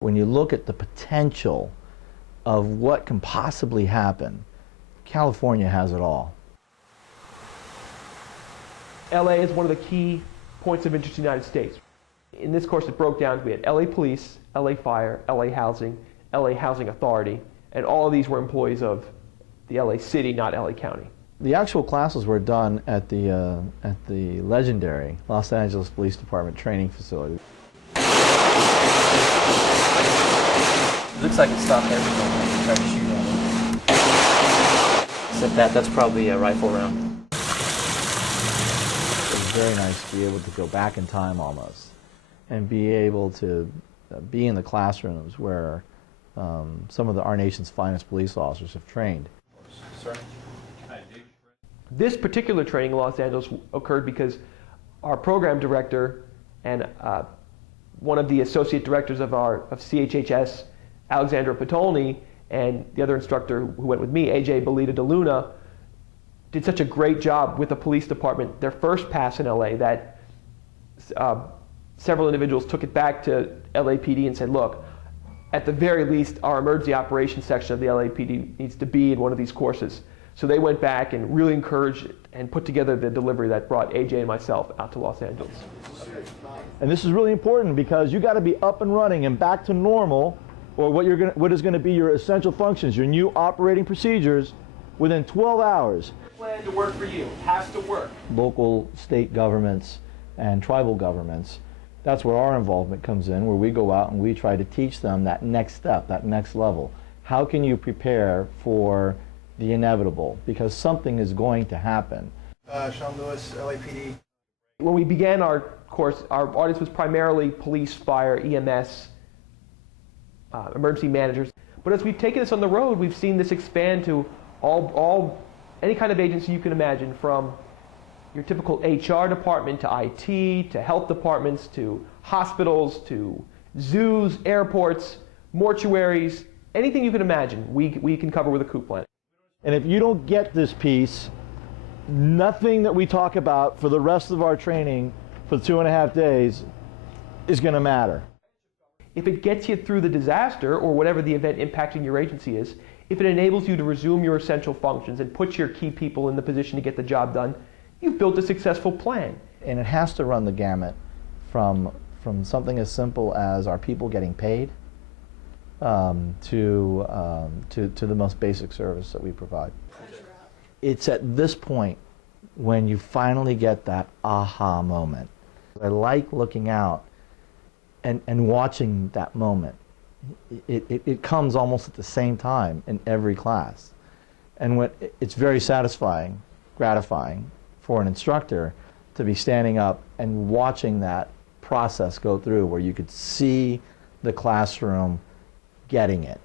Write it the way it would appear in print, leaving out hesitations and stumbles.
When you look at the potential of what can possibly happen, California has it all. LA is one of the key points of interest in the United States. In this course, it broke down. We had LA Police, LA Fire, LA Housing Authority, and all of these were employees of the LA City, not LA County. The actual classes were done at the legendary Los Angeles Police Department training facility. Looks like it stopped everything when you tried to shoot at it. Except that's probably a rifle round. It was very nice to be able to go back in time almost and be able to be in the classrooms where some of our nation's finest police officers have trained. Sir? This particular training in Los Angeles occurred because our program director and one of the associate directors of CHHS, Alexandra Patolni, and the other instructor who went with me, AJ Belita de Luna, did such a great job with the police department, their first pass in LA, that several individuals took it back to LAPD and said, look, at the very least, our emergency operations section of the LAPD needs to be in one of these courses. So they went back and really encouraged and put together the delivery that brought AJ and myself out to Los Angeles. And this is really important because you got to be up and running and back to normal, or what is going to be your essential functions, your new operating procedures, within 12 hours. Plan to work for you, has to work. Local, state governments, and tribal governments, that's where our involvement comes in, where we go out and we try to teach them that next step, that next level. How can you prepare for the inevitable? Because something is going to happen. Sean Lewis, LAPD. When we began our course, our audience was primarily police, fire, EMS, emergency managers. But as we've taken this on the road, we've seen this expand to any kind of agency you can imagine, from your typical HR department to IT, to health departments, to hospitals, to zoos, airports, mortuaries, anything you can imagine, we can cover with a COOP plan. And if you don't get this piece, nothing that we talk about for the rest of our training for 2.5 days is going to matter. If it gets you through the disaster or whatever the event impacting your agency is, if it enables you to resume your essential functions and put your key people in the position to get the job done, you've built a successful plan. And it has to run the gamut from something as simple as our people getting paid to the most basic service that we provide. It's at this point when you finally get that aha moment. I like looking out and watching that moment. It comes almost at the same time in every class. And it's very satisfying, gratifying for an instructor to be standing up and watching that process go through, where you could see the classroom getting it.